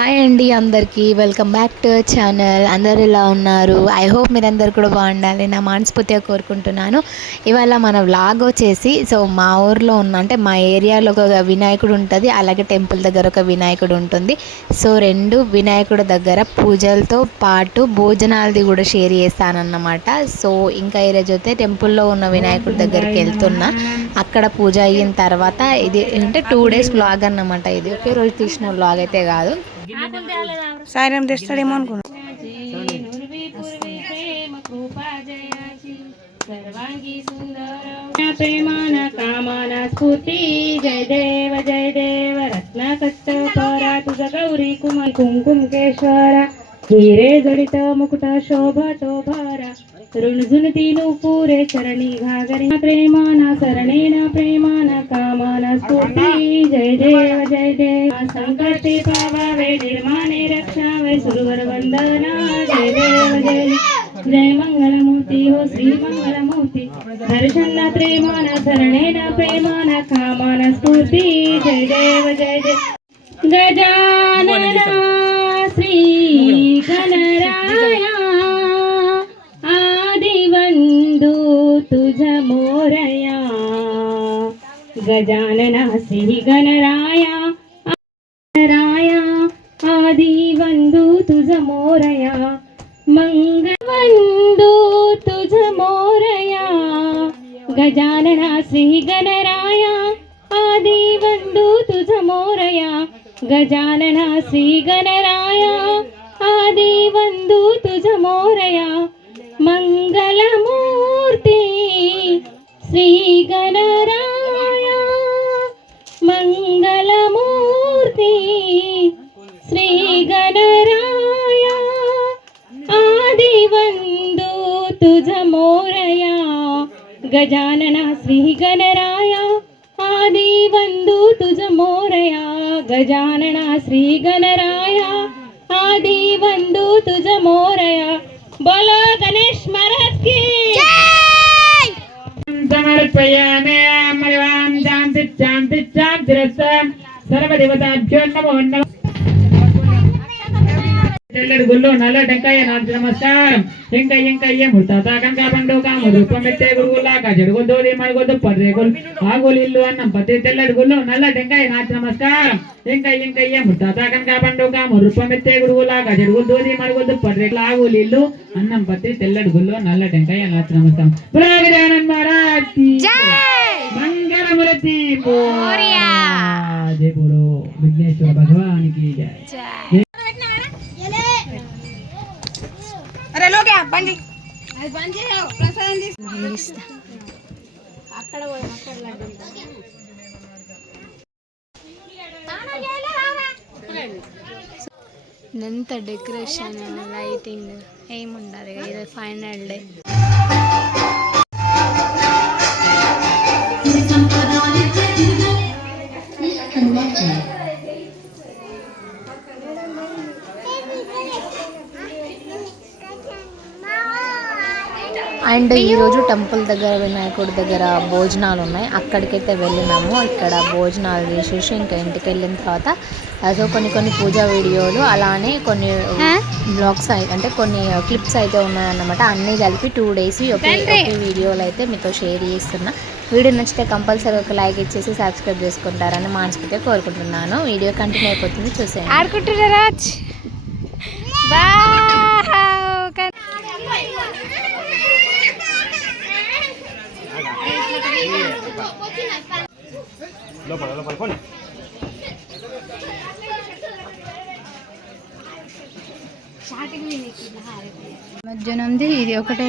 Hi అండి అందరికీ. Welcome back to channel అందరు ఇలా ఉన్నారు? ఐ హోప్ మీరందరు కూడా బాగుండాలి. నా మనస్ఫూర్తిగా కోరుకుంటున్నాను. ఇవాళ మన వ్లాగ్ వచ్చేసి సో మా ఊర్లో ఉన్న అంటే మా ఏరియాలో ఒక వినాయకుడు ఉంటుంది. అలాగే టెంపుల్ దగ్గర ఒక వినాయకుడు ఉంటుంది. సో రెండు వినాయకుడు దగ్గర పూజలతో పాటు భోజనాలది కూడా షేర్ చేస్తానన్నమాట. సో ఇంకా ఈరోజు అయితే టెంపుల్లో ఉన్న వినాయకుడి దగ్గరికి వెళ్తున్నా. అక్కడ పూజ అయిన తర్వాత ఇది అంటే టూ డేస్ వ్లాగ్ అన్నమాట ఇది. ఒకే రోజు తీసిన వ్లాగ్ అయితే కాదు. সাইরাম দেশ ছাড়ে মন কোন प्रेमाना कामाना स्फूर्ती जय देव जय देव रत्न कष्ट तुझ गौरी कुमल कुमकुम केश्वरा हिरे जडित मुकुट शोभा शोभारा ऋणझुनती पुरे चरणी घागरी प्रेमाना शरणेन प्रेमाना कामाना स्फूर्ती जय देव जय देव संकटे पावावे निर्माणे रक्षावे सुरवर वंदना जय देव जय जय मंगलमूर्ती हो श्री मंगलमूर्ती दर्शन प्रेमान शरणेन प्रेमान कामान स्फूर्ती जय देव जय जय गजानना श्री गजानना श्रीगणराया आदि गणराया आदिवन्दु तु जोरया मङ्गलवन्धु तुझ मोरया गजानना श्रीगणराया आदिवन्दु तुझ मोरया गजानन श्रीगणराया आदिवन्दु तुझ मोरया मङ्गलमूर्ति श्रीगण ಒಂದು ತುಜ ಮೋರಯ ಗಜಾನನ ಶ್ರೀ ಗಣರಾಯ ಆದಿ ಒಂದು ತುಜ ಮೋರಯ ಗಜಾನನ ಶ್ರೀ ಗಣರಾಯ ಆದಿ ಒಂದು ತುಜ ಮೋರಯ बोलो गणेश महाराज की समर्पयामि अमरवां शान्ति शान्ति शान्तिरसं सर्वदेवताभ्यो नमो नमः తెల్లడి గుళ్ళు నల్ల టెంకాయ నాటి నమస్కారం. ఇంకా ఇంకా ఏ ముర్తాత కనుక పండు కాము రూపం ఎత్తే గురుగులాగా జడుగొద్దు మడుగొద్దు పర్రేగులు ఆగులు ఇల్లు అన్నం పత్తి తెల్లడి గుళ్ళు నల్ల టెంకాయ నాటి నమస్కారం. ఇంకా ఇంకా ఏ ముర్తాత కనుక పండు కాము రూపం ఎత్తే గురుగులాగా జడుగొద్దు మడుగొద్దు పర్రేగులు ఆగులు ఇల్లు అన్నం పత్తి తెల్లడి గుళ్ళు నల్ల టెంకాయ నాటి నమస్కారం. పురోగజానన్ మహారాజ్ మంగళమూర్తి జయ బోలో విఘ్నేశ్వర భగవానికి జయ అరే లోకే బండి ఇదంతా డెకరేషన్ లైటింగ్ ఏముండదు ఇది ఫైనల్ డే అండ్ ఈరోజు టెంపుల్ దగ్గర వినాయకుడి దగ్గర భోజనాలు ఉన్నాయి. అక్కడికైతే వెళ్ళినాము. ఇక్కడ భోజనాలు చేసేసి ఇంకా ఇంటికి వెళ్ళిన తర్వాత అదో కొన్ని కొన్ని పూజా వీడియోలు అలానే కొన్ని బ్లాగ్స్ అంటే కొన్ని క్లిప్స్ అయితే ఉన్నాయన్నమాట. అన్నీ కలిపి టూ డేస్ ఒకే ఒకే వీడియోలు అయితే మీతో షేర్ చేస్తున్నా. వీడియో నచ్చితే కంపల్సరీ ఒక లైక్ ఇచ్చేసి సబ్స్క్రైబ్ చేసుకుంటారని మనస్ఫూర్తిగా కోరుకుంటున్నాను. వీడియో కంటిన్యూ అయిపోతుంది. చూసేయండి. ఆడుకుంటున్నా మధ్యన ఉంది ఇది ఒకటే.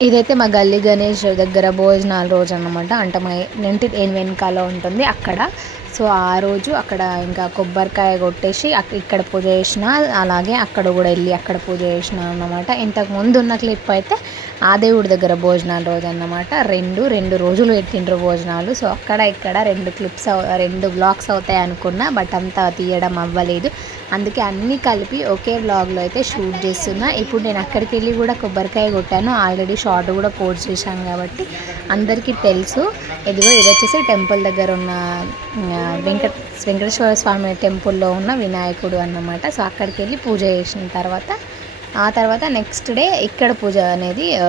ఇదైతే మా గల్లీ గణేష్ దగ్గర భోజనాల రోజు అన్నమాట. అంటే మా ఇంటి వెనకాల ఉంటుంది. అక్కడ సో ఆ రోజు అక్కడ ఇంకా కొబ్బరికాయ కొట్టేసి ఇక్కడ పూజ చేసిన అలాగే అక్కడ కూడా వెళ్ళి అక్కడ పూజ చేసిన అన్నమాట. ఇంతకు ముందు ఉన్న క్లిప్ అయితే ఆ దేవుడి దగ్గర భోజనాల రోజు అన్నమాట. రెండు రెండు రోజులు పెట్టిండ్రు భోజనాలు. సో అక్కడ ఇక్కడ రెండు క్లిప్స్ రెండు బ్లాగ్స్ అవుతాయి అనుకున్నా బట్ అంతా తీయడం అవ్వలేదు. అందుకే అన్నీ కలిపి ఒకే వ్లాగ్లో అయితే షూట్ చేస్తున్నా. ఇప్పుడు నేను అక్కడికి వెళ్ళి కూడా కొబ్బరికాయ కొట్టాను. ఆల్రెడీ షార్ట్ కూడా పోస్ట్ చేశాను కాబట్టి అందరికీ తెలుసు. ఇదిగో ఇది వచ్చేసి టెంపుల్ దగ్గర ఉన్న వెంకట వెంకటేశ్వర స్వామి టెంపుల్లో ఉన్న వినాయకుడు అన్నమాట. సో అక్కడికి వెళ్ళి పూజ చేసిన తర్వాత ఆ తర్వాత నెక్స్ట్ డే ఇక్కడ పూజ అనేది ఆ,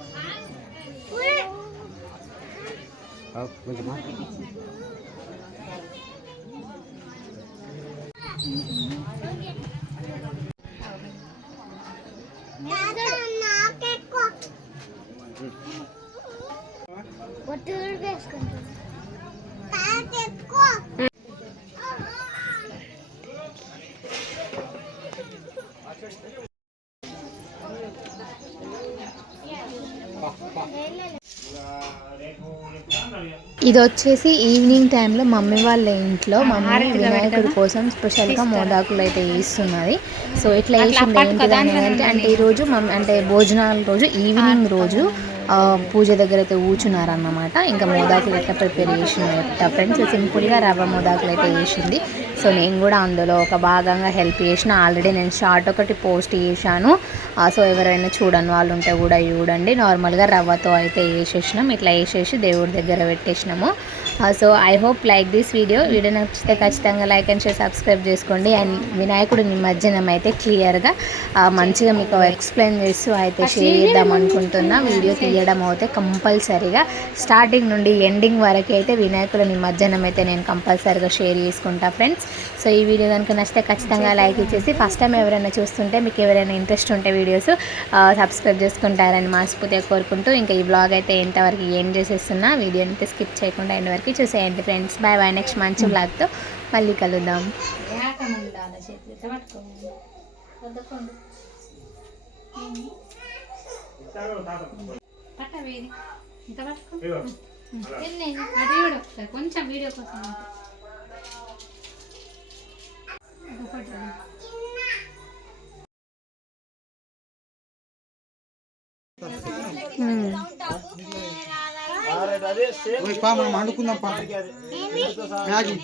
కొంచెం ఇది వచ్చేసి ఈవినింగ్ టైంలో మమ్మీ వాళ్ళ ఇంట్లో మమ్మీ వినాయకుడి కోసం స్పెషల్గా మోదాకులు అయితే వేస్తున్నది. సో ఇట్లా వేసింది ఏంటిది అనేది అంటే అంటే ఈరోజు మమ్మీ అంటే భోజనాల రోజు ఈవినింగ్ రోజు పూజ దగ్గర అయితే కూర్చున్నారన్నమాట ఇంకా మోదాకులు ఎట్లా ప్రిపేర్ చేసిన ఫ్రెండ్స్ సింపుల్గా రవ్వ మోదాకులు అయితే వేసింది సో నేను కూడా అందులో ఒక భాగంగా హెల్ప్ చేసిన. ఆల్రెడీ నేను షార్ట్ ఒకటి పోస్ట్ చేశాను. సో ఎవరైనా చూడని వాళ్ళు ఉంటే కూడా చూడండి. నార్మల్గా రవ్వతో అయితే వేసేసినాం ఇట్లా వేసేసి దేవుడి దగ్గర పెట్టేసినాము. So I hope like this video video నచ్చితే ఖచ్చితంగా లైక్ అండ్ షేర్ సబ్స్క్రైబ్ చేసుకోండి. అండ్ వినాయకుడి నిమజ్జనం అయితే క్లియర్గా మంచిగా మీకు ఎక్స్ప్లెయిన్ చేస్తూ అయితే షేర్ చేద్దాం అనుకుంటున్నా. వీడియో తీయడం అయితే కంపల్సరీగా స్టార్టింగ్ నుండి ఎండింగ్ వరకు అయితే వినాయకుల నిమజ్జనం అయితే నేను కంపల్సరీగా షేర్ చేసుకుంటా ఫ్రెండ్స్ సో ఈ వీడియో కనుక నచ్చితే ఖచ్చితంగా లైక్ ఇచ్చేసి. ఫస్ట్ టైం ఎవరైనా చూస్తుంటే మీకు ఎవరైనా ఇంట్రెస్ట్ ఉంటే వీడియోస్ సబ్స్క్రైబ్ చేసుకుంటారని మనస్ఫూర్తిగా కోరుకుంటూ ఇంకా ఈ బ్లాగ్ అయితే ఎంతవరకు ఏం చేసేస్తున్నా వీడియో అయితే స్కిప్ చేయకుండా ఎండ్ వరకు వరకు చూసేయండి ఫ్రెండ్స్. బాయ్ బాయ్ నెక్స్ట్ మంచి బ్లాగ్తో మళ్ళీ కలుద్దాం. కొంచెం వీడియో కోసం మనం వండుకుందాం మ్యాగీ.